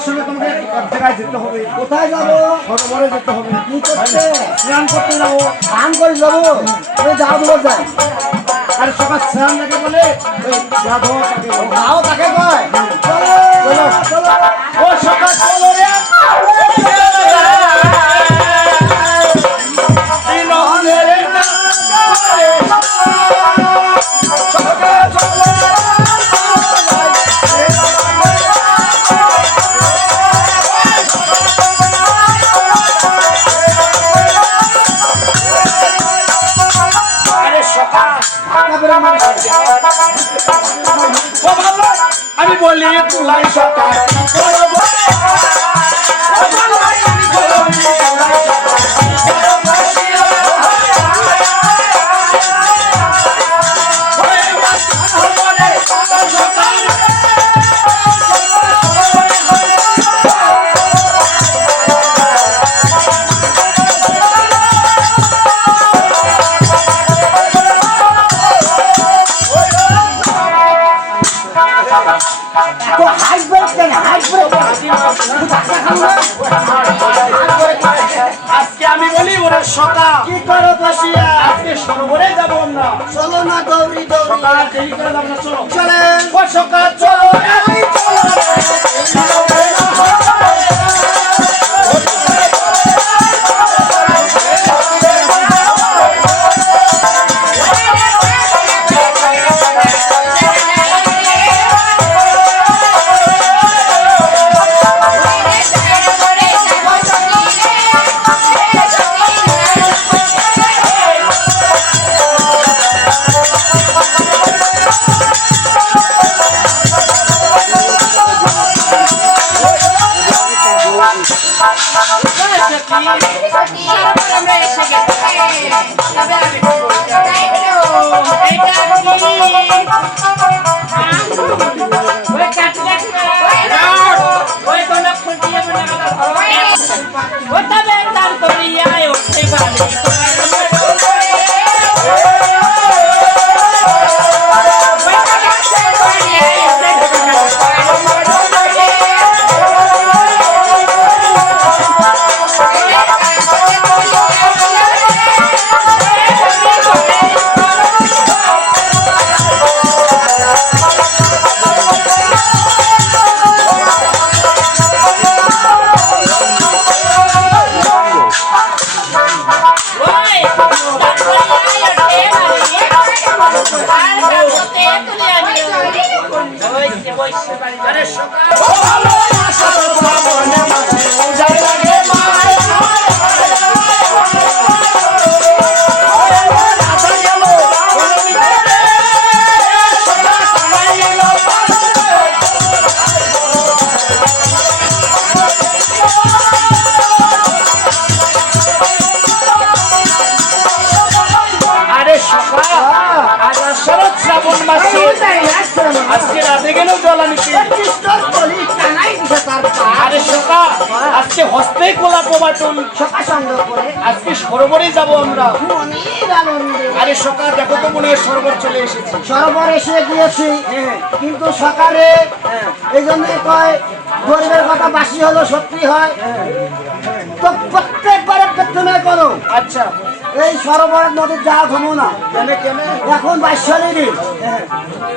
আমার সঙ্গে তোমাকে এক জায়গায় যেতে হবে। কোথায় যাবো? সরোবরে যেতে হবে। কি করতে? স্নান করতে যাবো। স্নান করে যাবো? ওই যাও ধরে যায়। আরে সকাল স্নান লাগে বলে ওই যাবো তাকে বলে। যাও তাকে কয়। চলো চলো চলো। ও সকাল চলো রে। এই নহলের না সকাল চলো। আমি বলি তুলাই সকাল আজকে আমি বলি ওরা সকাল কি করো বসিয়া? আজকে সরোবরে যাবো আমরা। চলো না গৌরী গৌরী। সকাল দেরি করে যাবো না, চলো চলেন। ও সকাল চলো আজকে রাতে গেলেও জল আনিছি। আরে সকা আজকে হস্তে কোলা প্রবাটন আজকে সরোবরে যাবো আমরা। আরে সকা দেখো তো মনে হয় সরোবর চলে এসেছি। সরোবর এসে গিয়েছি কিন্তু সকালে এই জন্য কয় গরিবের কথা বাসি হলো সত্যি হয়। তো প্রত্যেকবারের প্রথমে করো। আচ্ছা এই সরোবরের নদীর যা ধমো না এখন বাইশালি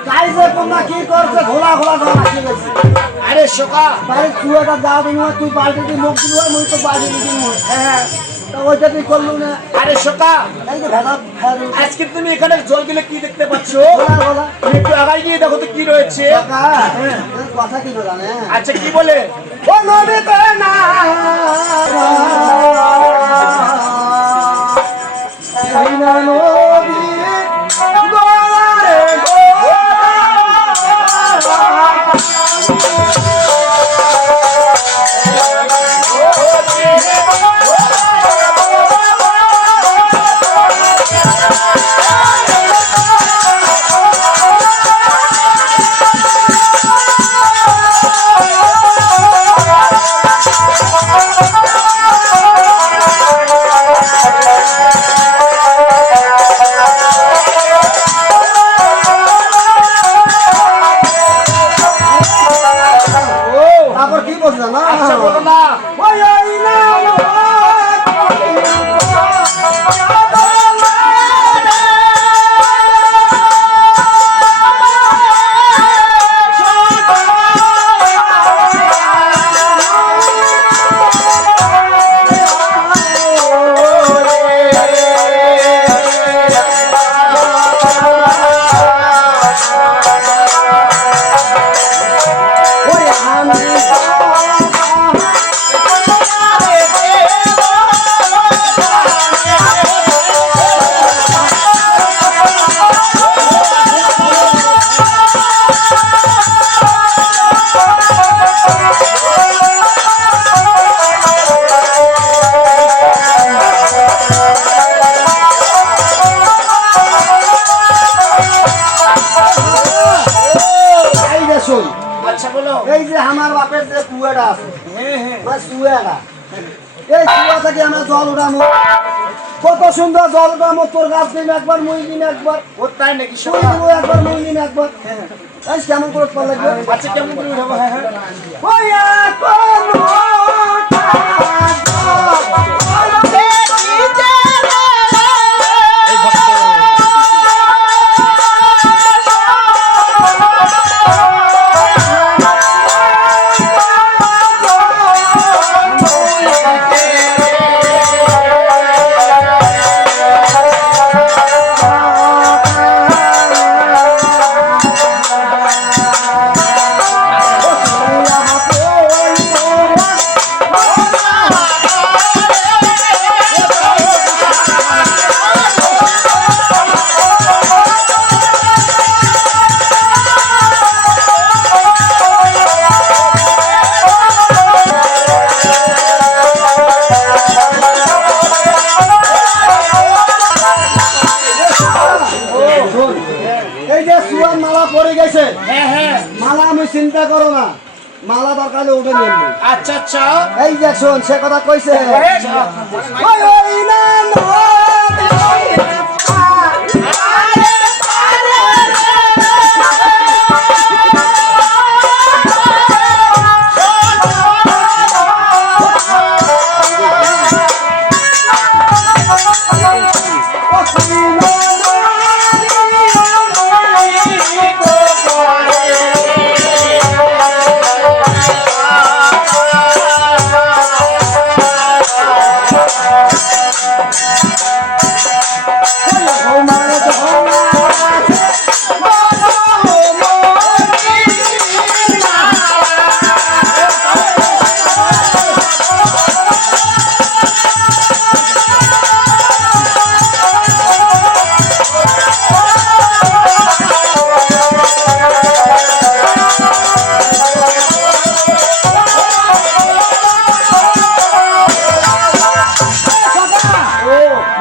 তাই যে তোমরা কি করছে ঘোলা ঘোলা জল আসে গেছে। আরে সকা বাড়ির চুয়াটা যা দিন তুই বালতি দিয়ে মুখ দিল মুই তো বাড়ি দিন তা ওইটা তুই করলু না। আরে সকা এই যে ভেদা আজকে তুমি এখানে জল গেলে কি দেখতে পাচ্ছ? ঘোলা তুমি একটু আগাই গিয়ে দেখো তো কি রয়েছে। কথা কি জানে? আচ্ছা কি বলে? ও নদীতে না নদী গোলারে বুঝলা না? আচ্ছা বলো না। ওই ওই না ওই আমি এই যে শুন, আচ্ছা বলো। এই যে আমার বাপের যে কুয়াটা আছে, বা কুয়াটা, এই কুয়া থেকে আমরা জল উঠামো, কত সুন্দর জল উঠামো, তোর গাছ দিন একবার, মুই দিন একবার, ও তাই নাকি? তুই দিবো একবার, মুই দিন একবার। এই কেমন করে পার লাগবে? আচ্ছা কেমন করে উঠাবো? হ্যাঁ হ্যাঁ। ওই এখন ওঠা জল, এই ভক্ত। এই যে সুয়ার মালা পড়ে গেছে, হ্যাঁ হ্যাঁ। মালা আমি চিন্তা করো না, মালা দরকার হলে উঠে নিয়ে নেবো। আচ্ছা আচ্ছা। এই যে শোন, সে কথা কইছে। আচ্ছা। ওই ওই না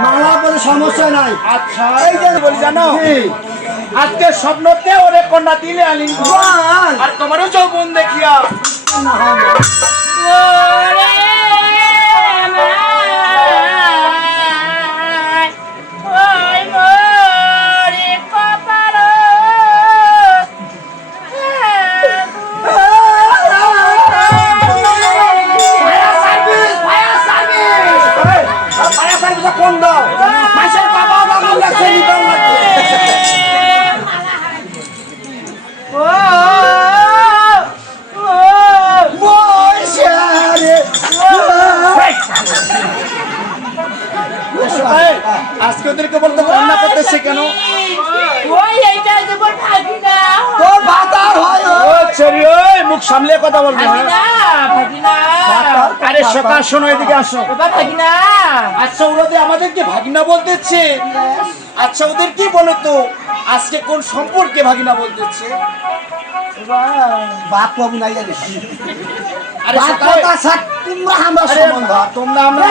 মালা বলে সমস্যা নাই। আচ্ছা এই যে বলি জানো, আজকে স্বপ্নতে ওরে কন্যা দিলে আলিঙ্গ, বাহ! আর তোমারও যৌবন দেখিয়া না হবে। কোন দাও মাসের বাবা বাবা লাগছে নিতাম আজকে ওদেরকে বলতে কান্না করতেছে কেন? তোর বাতার হয় ও। ও ছেড়ি, ওই মুখ সামলে কথা বলবে। আরে সকাল শোনো, এদিকে আসো। আচ্ছা ওরা যে আমাদেরকে ভাগিনা বলতেছে, আচ্ছা ওদের কি বলো তো, আজকে কোন সম্পর্কে ভাগিনা বলতেছে? বাপ বাবু নাই জানিস। আরে বাপ সকাল, কথা সাত তোমরা আমরা আরে সম্বন্ধ। তোমরা আমরা